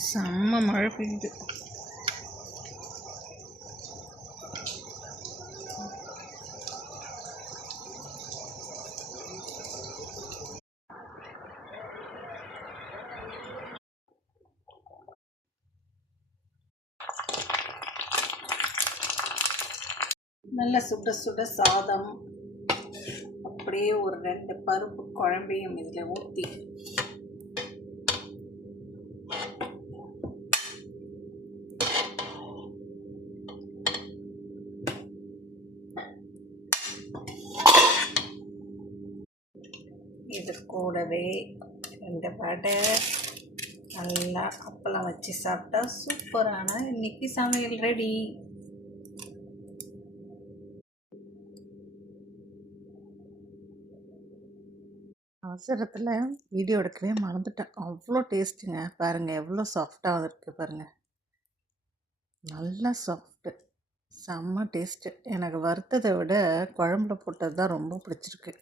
செம்ம மழை பெய்யுது. நல்ல சுட சுட சாதம், அப்படியே ஒரு 2 பருப்பு குழம்பையும் இதில் ஊற்றி இது கூடவே 2 வடை, நல்லா அப்பளம் வச்சு சாப்பிட்டா சூப்பரான இன்னைக்கு சமையல் ரெடி. அவசரத்தில் வீடியோ எடுக்கவே மறந்துட்டேன். அவ்வளோ டேஸ்ட்டுங்க. பாருங்கள் எவ்வளோ சாஃப்டாக இருக்குது பாருங்கள். நல்லா சாஃப்ட்டு, செம்ம டேஸ்ட்டு. எனக்கு வறுத்ததை விட குழம்புல போட்டது தான் ரொம்ப பிடிச்சிருக்கு.